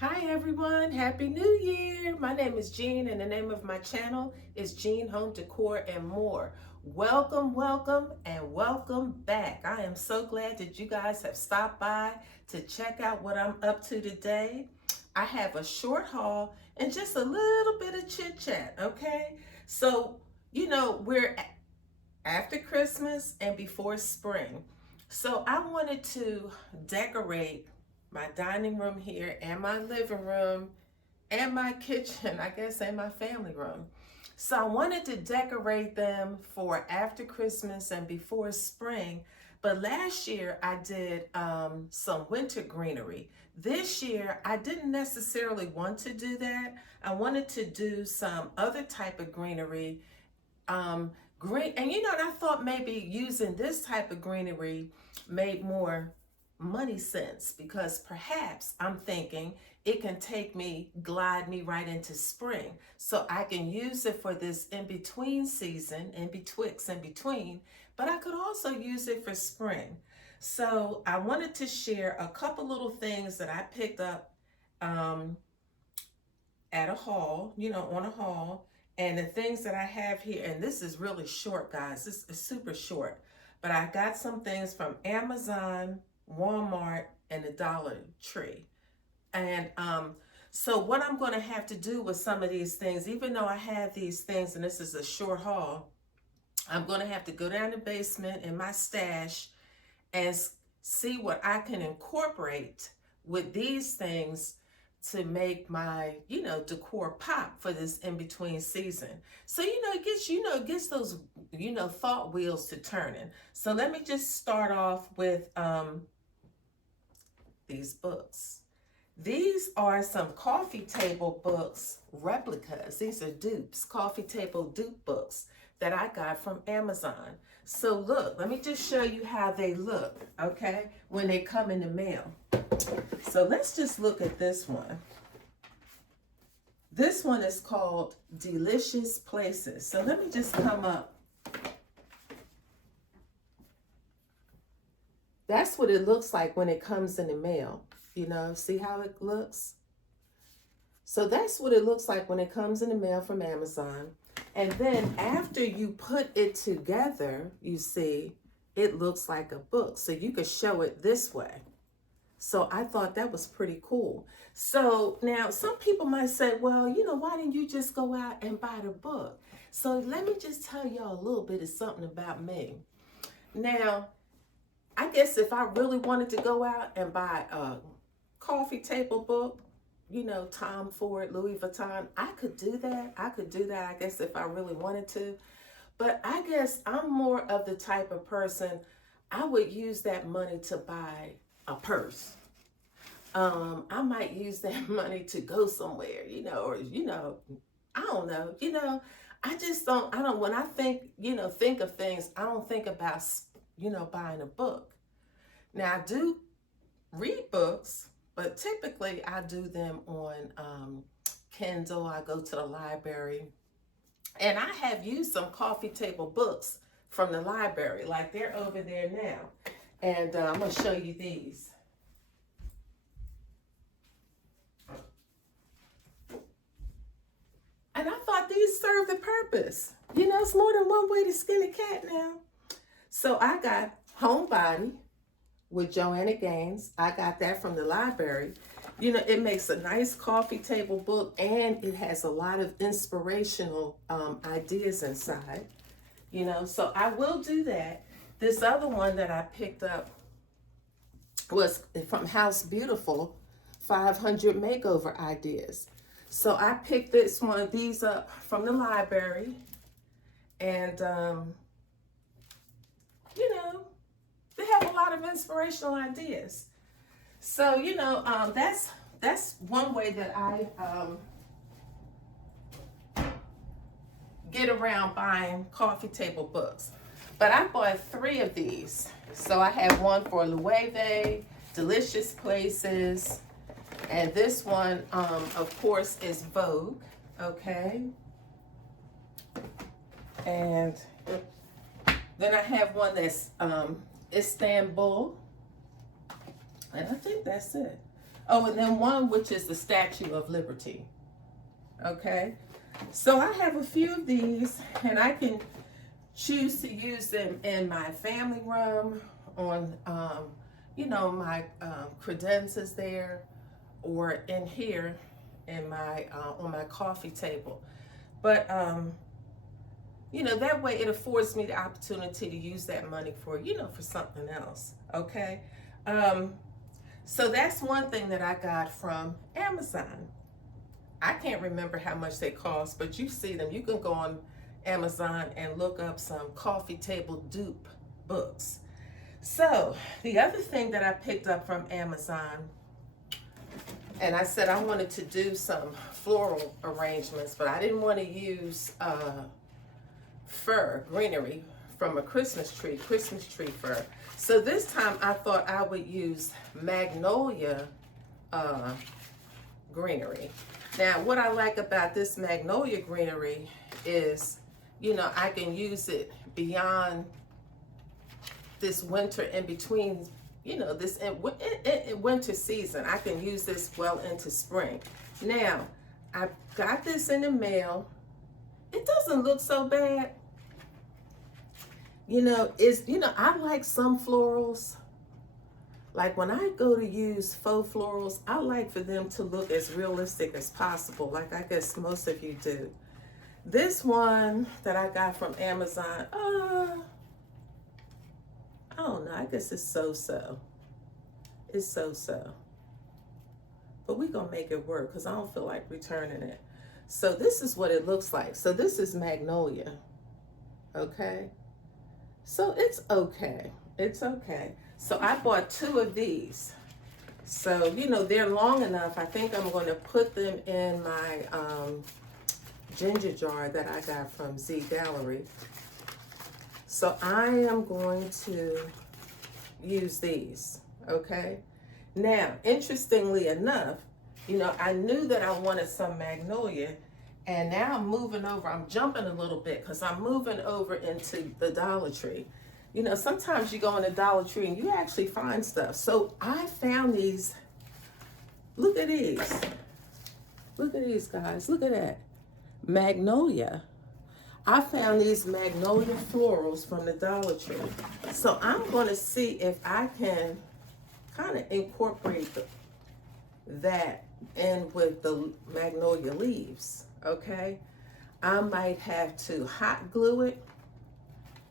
Hi everyone, Happy New Year! My name is Jean and the name of my channel is Jean Home Decor and More. Welcome, welcome, and welcome back. I am so glad that you guys have stopped by to check out what I'm up to today. I have a short haul and just a little bit of chit chat, okay? So, we're after Christmas and before spring. So I wanted to decorate my dining room here and my living room and my kitchen, I guess, and my family room. So I wanted to decorate them for after Christmas and before spring. But last year I did some winter greenery. This year I didn't necessarily want to do that. I wanted to do some other type of greenery. Green, and and I thought maybe using this type of greenery made more money sense because perhaps I'm thinking it can glide me right into spring. So I can use it for this in-between season, in between, but I could also use it for spring. So I wanted to share a couple little things that I picked up at a haul, on a haul, and the things that I have here, and this is really short, guys. This is super short, but I got some things from Amazon, Walmart, and the Dollar Tree. And so what I'm going to have to do with some of these things, even though I have these things, and this is a short haul, I'm going to have to go down the basement in my stash and see what I can incorporate with these things to make my, decor pop for this in-between season. So, it gets those, thought wheels to turning. So let me just start off with these books. These are some coffee table books, replicas. These are dupes, coffee table dupe books that I got from Amazon. So look, let me just show you how they look, okay, when they come in the mail. So let's just look at this one. This one is called Delicious Places. So let me just come up. That's what it looks like when it comes in the mail. See how it looks? So that's what it looks like when it comes in the mail from Amazon. And then after you put it together, you see, it looks like a book. So you could show it this way. So I thought that was pretty cool. So now some people might say, well, why didn't you just go out and buy the book? So let me just tell y'all a little bit of something about me. Now, I guess if I really wanted to go out and buy a coffee table book, Tom Ford, Louis Vuitton, I could do that. I guess if I really wanted to. But I guess I'm more of the type of person, I would use that money to buy a purse. I might use that money to go somewhere, or, I don't know, when I think of things, I don't think about, buying a book. Now I do read books, but typically I do them on Kindle. I go to the library, and I have used some coffee table books from the library, like they're over there now. And I'm going to show you these. And I thought these served the purpose. It's more than one way to skin a cat now. So I got Homebody with Joanna Gaines. I got that from the library. It makes a nice coffee table book, and it has a lot of inspirational ideas inside. So I will do that. This other one that I picked up was from House Beautiful, 500 Makeover Ideas. So I picked these up from the library, and they have a lot of inspirational ideas. So that's one way that I get around buying coffee table books. But I bought 3 of these. So I have one for Loewe, Delicious Places, and this one, of course, is Vogue, okay? And then I have one that's Istanbul, and I think that's it. Oh, and then one which is the Statue of Liberty. Okay, so I have a few of these, and I can choose to use them in my family room, on you know, my credenzas there, or in here in my on my coffee table. But you know, that way it affords me the opportunity to use that money for, you know, for something else. Okay, so that's one thing that I got from Amazon. I can't remember how much they cost, but you see them. You can go on Amazon and look up some coffee table dupe books. So the other thing that I picked up from Amazon, and I said I wanted to do some floral arrangements, but I didn't want to use fir greenery from a Christmas tree fir. So this time I thought I would use magnolia greenery. Now, what I like about this magnolia greenery is, you know, I can use it beyond this winter, in between, you know, this in winter season. I can use this well into spring. Now, I got this in the mail. It doesn't look so bad. You know, I like some florals. Like when I go to use faux florals, I like for them to look as realistic as possible, like I guess most of you do. This one that I got from Amazon, I don't know, I guess it's so-so. It's so-so. But we're gonna make it work because I don't feel like returning it. So this is what it looks like. So this is magnolia, okay? So it's okay, it's okay. So I bought 2 of these. So, you know, they're long enough. I think I'm going to put them in my ginger jar that I got from Z Gallery. So I am going to use these, okay? Now, interestingly enough, you know, I knew that I wanted some magnolia, and now I'm moving over. I'm jumping a little bit because I'm moving over into the Dollar Tree. You know, sometimes you go in the Dollar Tree and you actually find stuff. So I found these. Look at these. Look at these, guys. Look at that. Magnolia. I found these magnolia florals from the Dollar Tree. So I'm going to see if I can kind of incorporate that in with the magnolia leaves, okay? I might have to hot glue it,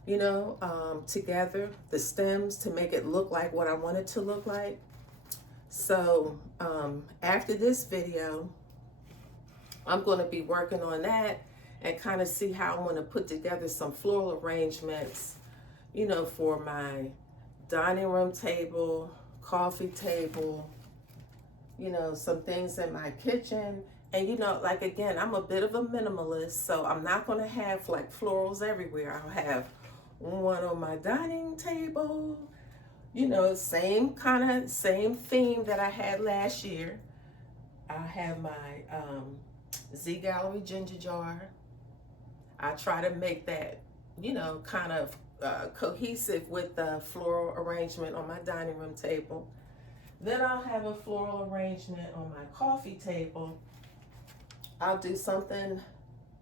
you know, together, the stems, to make it look like what I want it to look like. So after this video, I'm going to be working on that and kind of see how I want to put together some floral arrangements, you know, for my dining room table, coffee table, you know, some things in my kitchen. And, you know, like, again, I'm a bit of a minimalist, so I'm not going to have like florals everywhere. I'll have one on my dining table, you know, same theme that I had last year. I have my Z Gallery ginger jar. I try to make that, you know, kind of cohesive with the floral arrangement on my dining room table. Then I'll have a floral arrangement on my coffee table. I'll do something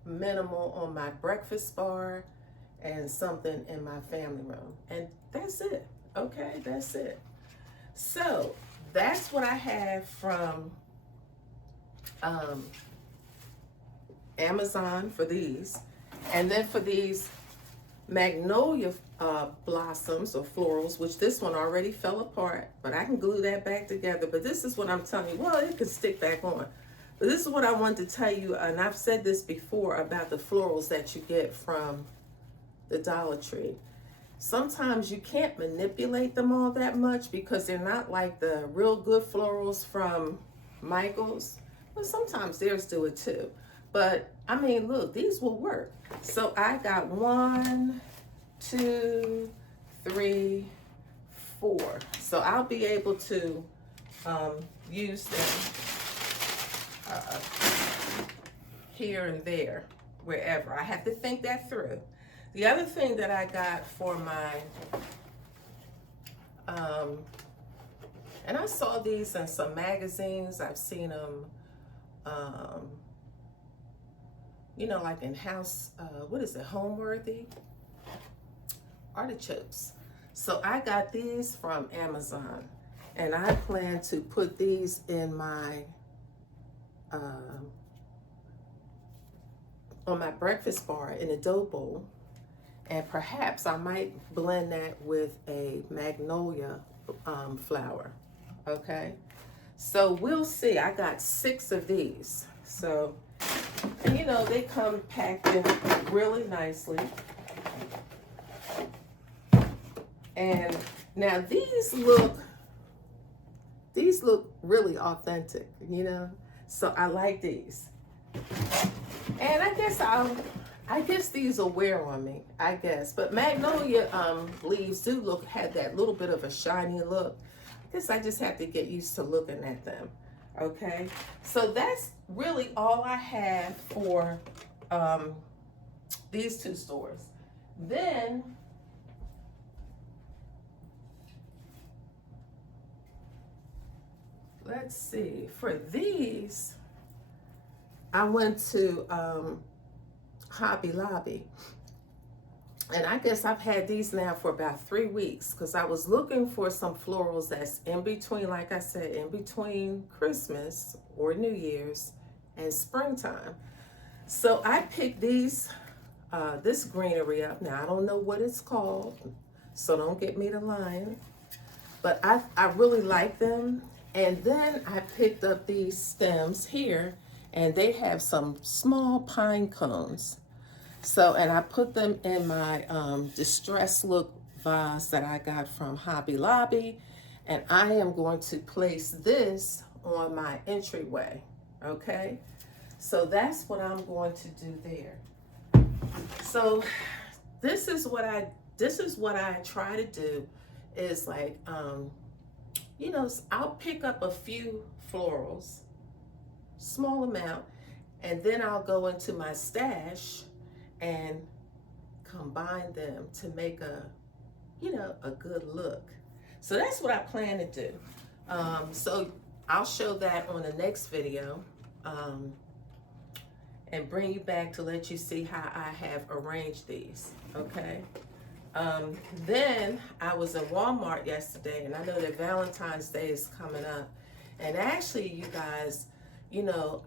minimal on my breakfast bar and something in my family room. And that's it, okay? That's it. So that's what I have from Amazon for these. And then for these magnolia blossoms or florals, which this one already fell apart, but I can glue that back together. But this is what I'm telling you. Well, it can stick back on. But this is what I wanted to tell you, and I've said this before about the florals that you get from the Dollar Tree. Sometimes you can't manipulate them all that much because they're not like the real good florals from Michael's. But sometimes theirs do it too. But I mean, look, these will work. So I got 1, 2, 3, 4. So I'll be able to use them here and there, wherever. I have to think that through. The other thing that I got for my And I saw these in some magazines. I've seen them, you know, like in house, what is it, Homeworthy? Artichokes. So I got these from Amazon, and I plan to put these in my, on my breakfast bar in a dough bowl. And perhaps I might blend that with a magnolia flower, okay? So we'll see. I got 6 of these. So, and you know, they come packed in really nicely. And now these look really authentic, you know? So I like these. And I guess these will wear on me, I guess. But magnolia leaves do had that little bit of a shiny look. I guess I just have to get used to looking at them. Okay, so that's really all I have for these 2 stores. Then let's see, for these, I went to Hobby Lobby, and I guess I've had these now for about 3 weeks because I was looking for some florals that's in between, like I said, in between Christmas or New Year's and springtime. So I picked these, this greenery up. Now I don't know what it's called, so don't get me to lying, but I really like them. And then I picked up these stems here, and they have some small pine cones. So, and I put them in my distress look vase that I got from Hobby Lobby. And I am going to place this on my entryway, okay? So that's what I'm going to do there. So this is what I try to do is like, you know, I'll pick up a few florals, small amount, and then I'll go into my stash and combine them to make a, you know, a good look. So that's what I plan to do. So I'll show that on the next video, and bring you back to let you see how I have arranged these, okay? Then I was in Walmart yesterday, and I know that Valentine's Day is coming up. And actually, you guys, you know,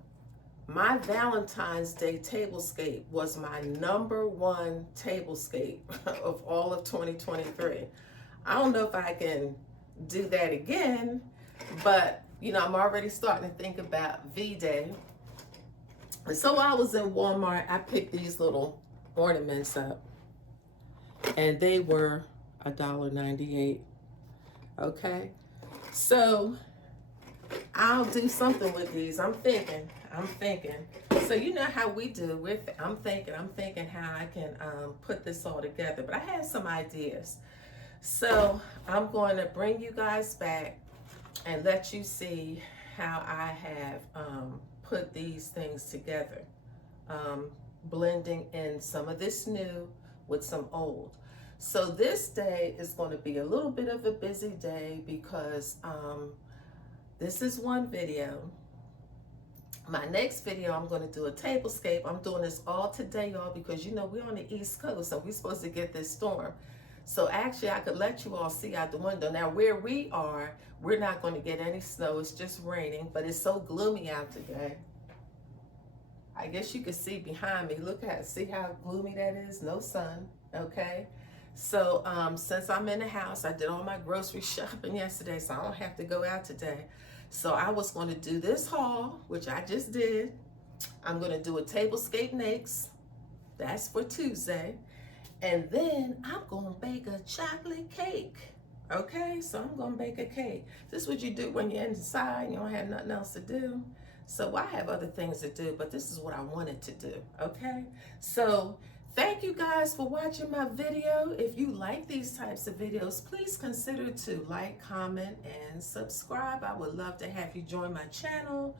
my Valentine's Day tablescape was my #1 tablescape of all of 2023. I don't know if I can do that again, but you know, I'm already starting to think about V-Day. And so while I was in Walmart, I picked these little ornaments up, and they were $1.98. Okay, so I'll do something with these. I'm thinking. So you know how we do. I'm thinking how I can put this all together. But I have some ideas. So I'm going to bring you guys back and let you see how I have put these things together. Blending in some of this new with some old. So this day is going to be a little bit of a busy day because this is one video. My next video, I'm going to do a tablescape. I'm doing this all today, y'all, because you know we're on the East Coast, so we're supposed to get this storm. So actually, I could let you all see out the window. Now, where we are, we're not going to get any snow. It's just raining, but it's so gloomy out today. I guess you can see behind me. Look at, see how gloomy that is? No sun, okay? So since I'm in the house, I did all my grocery shopping yesterday, so I don't have to go out today. So I was going to do this haul, which I just did. I'm going to do a tablescape next. That's for Tuesday. And then I'm going to bake a chocolate cake. Okay, so I'm going to bake a cake. This is what you do when you're inside and you don't have nothing else to do. So I have other things to do, but this is what I wanted to do, okay? So thank you guys for watching my video. If you like these types of videos, please consider to like, comment, and subscribe. I would love to have you join my channel.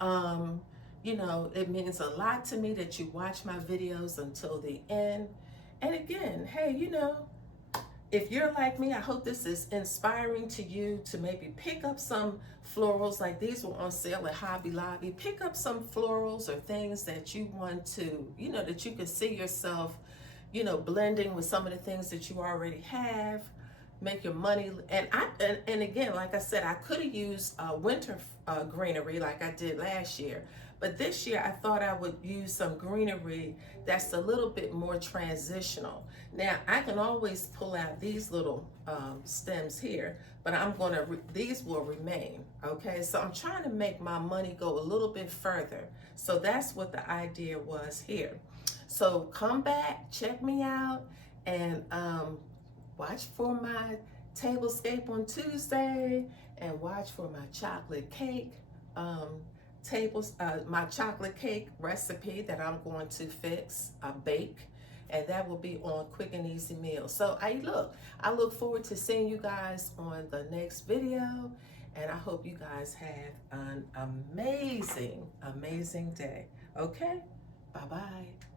You know, it means a lot to me that you watch my videos until the end. And again, hey, you know, if you're like me, I hope this is inspiring to you to maybe pick up some florals. Like these were on sale at Hobby Lobby. Pick up some florals or things that you want to, you know, that you can see yourself, you know, blending with some of the things that you already have. Make your money. And again, like I said, I could have used winter greenery like I did last year. But this year I thought I would use some greenery that's a little bit more transitional. Now I can always pull out these little stems here, but these will remain, okay? So I'm trying to make my money go a little bit further. So that's what the idea was here. So come back, check me out, and watch for my tablescape on Tuesday, and watch for my chocolate cake my chocolate cake recipe that I'm going to bake, and that will be on Quick and Easy Meals. So I look forward to seeing you guys on the next video, and I hope you guys have an amazing day. Okay, bye bye.